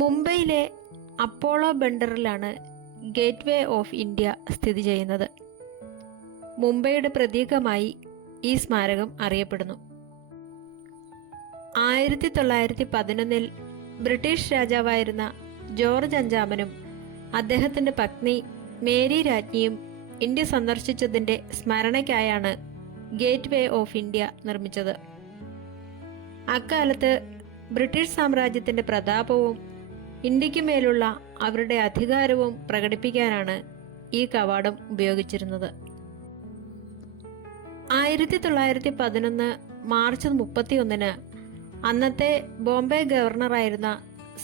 മുംബൈയിലെ അപ്പോളോ ബണ്ടറിലാണ് gateway of India സ്ഥിതി ചെയ്യുന്നത്. മുംബൈയുടെ പ്രതീകമായി ഈ സ്മാരകം അറിയപ്പെടുന്നു. 1911 ബ്രിട്ടീഷ് രാജാവായിരുന്ന ജോർജ് അഞ്ചാമനും അദ്ദേഹത്തിൻ്റെ പത്നി മേരി രാജ്ഞിയും ഇന്ത്യ സന്ദർശിച്ചതിൻ്റെ സ്മരണയ്ക്കായാണ് ഗേറ്റ് വേ ഓഫ് ഇന്ത്യ നിർമ്മിച്ചത്. അക്കാലത്ത് ബ്രിട്ടീഷ് സാമ്രാജ്യത്തിൻ്റെ പ്രതാപവും ഇന്ത്യക്ക് മേലുള്ള അവരുടെ അധികാരവും പ്രകടിപ്പിക്കാനാണ് ഈ കവാടം ഉപയോഗിച്ചിരുന്നത്. 1911 മാർച്ച് 31 അന്നത്തെ ബോംബെ ഗവർണറായിരുന്ന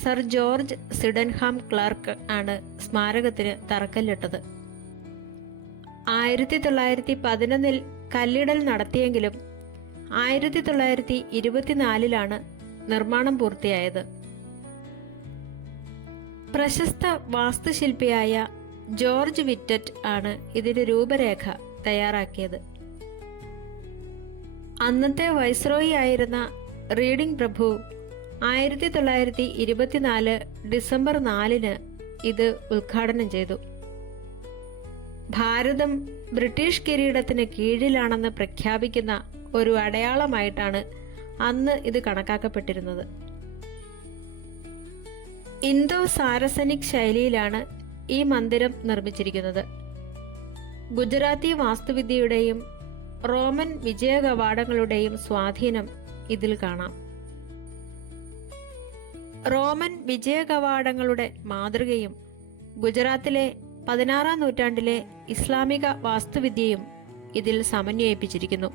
സർ ജോർജ് സിഡൻഹാം ക്ലാർക്ക് ആണ് സ്മാരകത്തിന് തറക്കല്ലിട്ടത്. 1911 കല്ലിടൽ നടത്തിയെങ്കിലും 1924 നിർമ്മാണം പൂർത്തിയായത്. പ്രശസ്ത വാസ്തുശില്പിയായ ജോർജ് വിറ്ററ്റ് ആണ് ഇതിന്റെ രൂപരേഖ തയ്യാറാക്കിയത്. അന്നത്തെ വൈസ്രോയി ആയിരുന്ന റീഡിംഗ് പ്രഭു 1924 ഡിസംബർ 4 ഇത് ഉദ്ഘാടനം ചെയ്തു. ഭാരതം ബ്രിട്ടീഷ് കിരീടത്തിന് കീഴിലാണെന്ന് പ്രഖ്യാപിക്കുന്ന ഒരു അടയാളമായിട്ടാണ് അന്ന് ഇത് കണക്കാക്കപ്പെട്ടിരുന്നത്. ഇന്തോ സാരസനിക് ശൈലിയിലാണ് ഈ മന്ദിരം നിർമ്മിച്ചിരിക്കുന്നത്. ഗുജറാത്തി വാസ്തുവിദ്യയുടെയും റോമൻ വിജയ കവാടങ്ങളുടെയും സ്വാധീനം ഇതിൽ കാണാം. റോമൻ വിജയ കവാടങ്ങളുടെ മാതൃകയും ഗുജറാത്തിലെ 16-ാം നൂറ്റാണ്ടിലെ ഇസ്ലാമിക വാസ്തുവിദ്യയും ഇതിൽ സമന്വയിപ്പിച്ചിരിക്കുന്നു.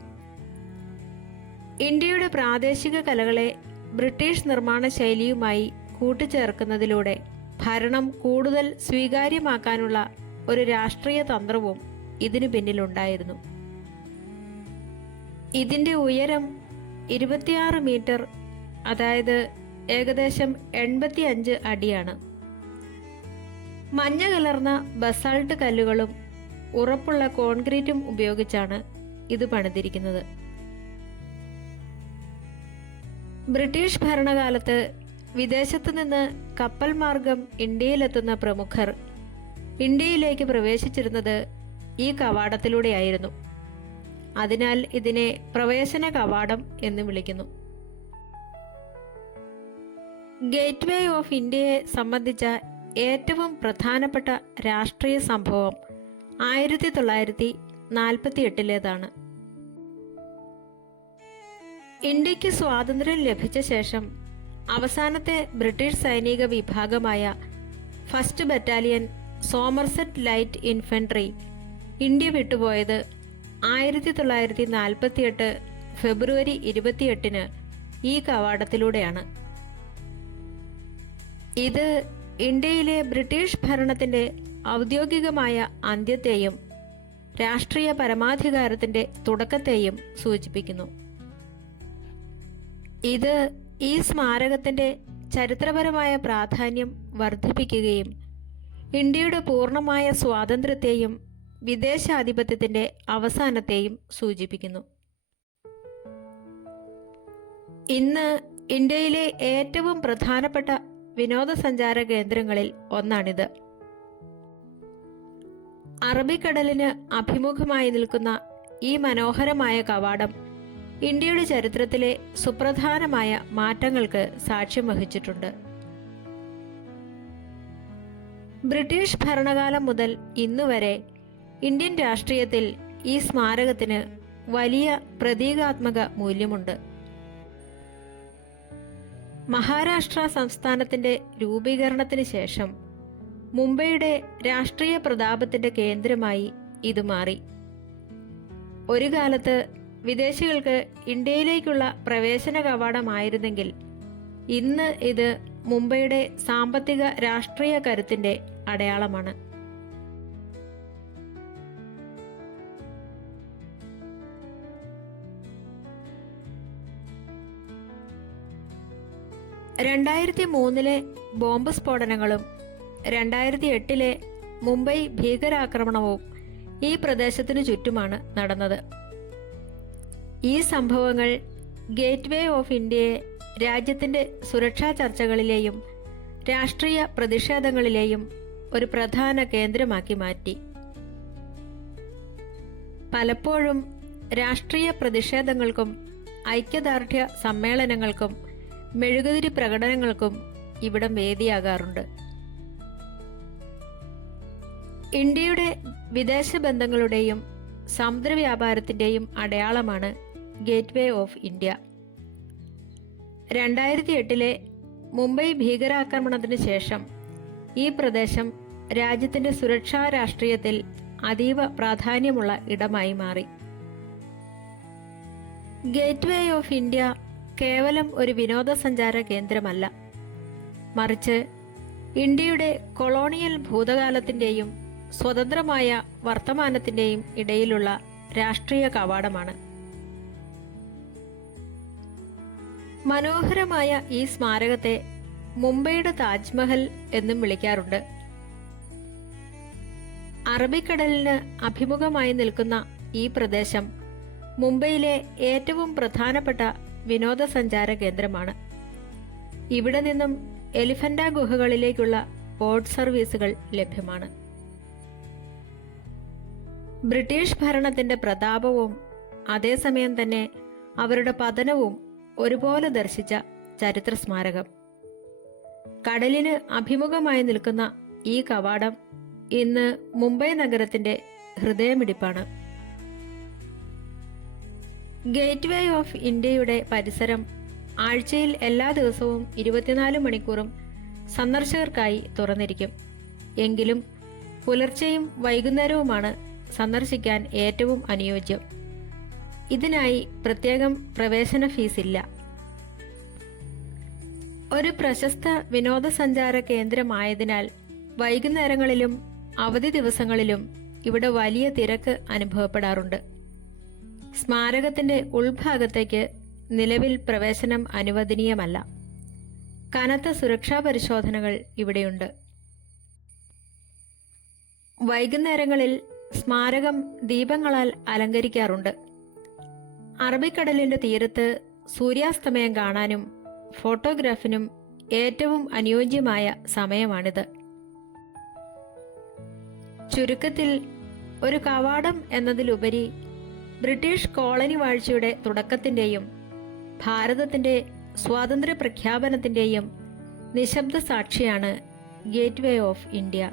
ഇന്ത്യയുടെ പ്രാദേശിക കലകളെ ബ്രിട്ടീഷ് നിർമ്മാണ ശൈലിയുമായി കൂട്ടിച്ചേർക്കുന്നതിലൂടെ ഭരണം കൂടുതൽ സ്വീകാര്യമാക്കാനുള്ള ഒരു രാഷ്ട്രീയ തന്ത്രവും ഇതിനു പിന്നിലുണ്ടായിരുന്നു. ഇതിൻ്റെ ഉയരം 26 മീറ്റർ, അതായത് ഏകദേശം 85 അടിയാണ്. മഞ്ഞ കലർന്ന ബസാൾട്ട് കല്ലുകളും ഉറപ്പുള്ള കോൺക്രീറ്റും ഉപയോഗിച്ചാണ് ഇത് പണിതിരിക്കുന്നത്. ബ്രിട്ടീഷ് ഭരണകാലത്ത് വിദേശത്തു നിന്ന് കപ്പൽ മാർഗം ഇന്ത്യയിലെത്തുന്ന പ്രമുഖർ ഇന്ത്യയിലേക്ക് പ്രവേശിച്ചിരുന്നത് ഈ കവാടത്തിലൂടെയായിരുന്നു. അതിനാൽ ഇതിനെ പ്രവേശന കവാടം എന്ന് വിളിക്കുന്നു. ഗേറ്റ് വേ ഓഫ് ഇന്ത്യയെ സംബന്ധിച്ച ഏറ്റവും പ്രധാനപ്പെട്ട രാഷ്ട്രീയ സംഭവം 1948 ഇന്ത്യക്ക് സ്വാതന്ത്ര്യം ലഭിച്ച ശേഷം അവസാനത്തെ ബ്രിട്ടീഷ് സൈനിക വിഭാഗമായ first battalion Somerset light infantry India വിട്ടുപോയത് 1948 ഫെബ്രുവരി 28 ഈ കവാടത്തിലൂടെയാണ്. ഇത് ഇന്ത്യയിലെ ബ്രിട്ടീഷ് ഭരണത്തിൻ്റെ ഔദ്യോഗികമായ അന്ത്യത്തെയും രാഷ്ട്രീയ പരമാധികാരത്തിൻ്റെ തുടക്കത്തെയും സൂചിപ്പിക്കുന്നു. ഇത് ഈ സ്മാരകത്തിൻ്റെ ചരിത്രപരമായ പ്രാധാന്യം വർദ്ധിപ്പിക്കുകയും ഇന്ത്യയുടെ പൂർണ്ണമായ സ്വാതന്ത്ര്യത്തെയും വിദേശാധിപത്യത്തിൻ്റെ അവസാനത്തെയും സൂചിപ്പിക്കുന്നു. ഇന്ന് ഇന്ത്യയിലെ ഏറ്റവും പ്രധാനപ്പെട്ട വിനോദസഞ്ചാര കേന്ദ്രങ്ങളിൽ ഒന്നാണിത്. അറബിക്കടലിന് അഭിമുഖമായി നിൽക്കുന്ന ഈ മനോഹരമായ കവാടം ഇന്ത്യയുടെ ചരിത്രത്തിലെ സുപ്രധാനമായ മാറ്റങ്ങൾക്ക് സാക്ഷ്യം വഹിച്ചിട്ടുണ്ട്. ബ്രിട്ടീഷ് ഭരണകാലം മുതൽ ഇന്നുവരെ ഇന്ത്യൻ രാഷ്ട്രീയത്തിൽ ഈ സ്മാരകത്തിന് വലിയ പ്രതീകാത്മക മൂല്യമുണ്ട്. മഹാരാഷ്ട്ര സംസ്ഥാനത്തിൻ്റെ രൂപീകരണത്തിന് ശേഷം മുംബൈയുടെ രാഷ്ട്രീയ പ്രതാപത്തിൻ്റെ കേന്ദ്രമായി ഇത് മാറി. ഒരു കാലത്ത് വിദേശികൾക്ക് ഇന്ത്യയിലേക്കുള്ള പ്രവേശന കവാടമായിരുന്നെങ്കിൽ ഇന്ന് ഇത് മുംബൈയുടെ സാമ്പത്തിക രാഷ്ട്രീയ കരുത്തിൻ്റെ അടയാളമാണ്. (2003) ബോംബ് സ്ഫോടനങ്ങളും 2008 മുംബൈ ഭീകരാക്രമണവും ഈ പ്രദേശത്തിനു ചുറ്റുമാണ് നടന്നത്. ഈ സംഭവങ്ങൾ ഗേറ്റ് വേ ഓഫ് ഇന്ത്യയെ രാജ്യത്തിൻ്റെ സുരക്ഷാ ചർച്ചകളിലെയും രാഷ്ട്രീയ പ്രതിഷേധങ്ങളിലെയും ഒരു പ്രധാന കേന്ദ്രമാക്കി മാറ്റി. പലപ്പോഴും രാഷ്ട്രീയ പ്രതിഷേധങ്ങൾക്കും ഐക്യദാർഢ്യ സമ്മേളനങ്ങൾക്കും മെഴുകുതിരി പ്രകടനങ്ങൾക്കും ഇവിടം വേദിയാകാറുണ്ട്. ഇന്ത്യയുടെ വിദേശ ബന്ധങ്ങളുടെയും സമുദ്ര വ്യാപാരത്തിൻ്റെയും അടയാളമാണ് ഗേറ്റ്വേ ഓഫ് ഇന്ത്യ. 2008 മുംബൈ ഭീകരാക്രമണത്തിന് ശേഷം ഈ പ്രദേശം രാജ്യത്തിൻ്റെ സുരക്ഷാ രാഷ്ട്രീയത്തിൽ അതീവ പ്രാധാന്യമുള്ള ഇടമായി മാറി. ഗേറ്റ്വേ ഓഫ് ഇന്ത്യ കേവലം ഒരു വിനോദസഞ്ചാര കേന്ദ്രമല്ല, മറിച്ച് ഇന്ത്യയുടെ കൊളോണിയൽ ഭൂതകാലത്തിൻ്റെയും സ്വതന്ത്രമായ വർത്തമാനത്തിൻ്റെയും ഇടയിലുള്ള രാഷ്ട്രീയ കവാടമാണ്. മനോഹരമായ ഈ സ്മാരകത്തെ മുംബൈയുടെ താജ്മഹൽ എന്നും വിളിക്കാറുണ്ട്. അറബിക്കടലിന് അഭിമുഖമായി നിൽക്കുന്ന ഈ പ്രദേശം മുംബൈയിലെ ഏറ്റവും പ്രധാനപ്പെട്ട വിനോദസഞ്ചാര കേന്ദ്രമാണ്. ഇവിടെ നിന്നും എലിഫന്റ ഗുഹകളിലേക്കുള്ള ബോട്ട് സർവീസുകൾ ലഭ്യമാണ്. ബ്രിട്ടീഷ് ഭരണത്തിന്റെ പ്രതാപവും അതേസമയം തന്നെ അവരുടെ പതനവും ഒരുപോലെ ദർശിച്ച ചരിത്ര സ്മാരകം. കടലിന് അഭിമുഖമായി നിൽക്കുന്ന ഈ കവാടം ഇന്ന് മുംബൈ നഗരത്തിന്റെ ഹൃദയമിടിപ്പാണ്. ഗേറ്റ്വേ ഓഫ് ഇന്ത്യയുടെ പരിസരം ആഴ്ചയിൽ എല്ലാ ദിവസവും 24 മണിക്കൂറും സന്ദർശകർക്കായി തുറന്നിരിക്കും. എങ്കിലും പുലർച്ചെയും വൈകുന്നേരവുമാണ് സന്ദർശിക്കാൻ ഏറ്റവും അനുയോജ്യം. ഇതിനായി പ്രത്യേകം പ്രവേശന ഫീസ് ഇല്ല. ഒരു പ്രശസ്ത വിനോദസഞ്ചാര കേന്ദ്രമായതിനാൽ വൈകുന്നേരങ്ങളിലും അവധി ദിവസങ്ങളിലും ഇവിടെ വലിയ തിരക്ക് അനുഭവപ്പെടാറുണ്ട്. സ്മാരകത്തിന്റെ ഉൾഭാഗത്തേക്ക് നിലവിൽ പ്രവേശനം അനുവദനീയമല്ല. കനത്ത സുരക്ഷാ പരിശോധനകൾ ഇവിടെയുണ്ട്. വൈകുന്നേരങ്ങളിൽ സ്മാരകം ദീപങ്ങളാൽ അലങ്കരിക്കാറുണ്ട്. അറബിക്കടലിന്റെ തീരത്ത് സൂര്യാസ്തമയം കാണാനും ഫോട്ടോഗ്രാഫിനും ഏറ്റവും അനുയോജ്യമായ സമയമാണിത്. ചുരുക്കത്തിൽ, ഒരു കവാടം എന്നതിലുപരി ബ്രിട്ടീഷ് കോളനി വാഴ്ചയുടെ തുടക്കത്തിൻ്റെയും ഭാരതത്തിൻ്റെ സ്വാതന്ത്ര്യ പ്രഖ്യാപനത്തിൻ്റെയും നിശബ്ദ സാക്ഷിയാണ് ഗേറ്റ്വേ ഓഫ് ഇന്ത്യ.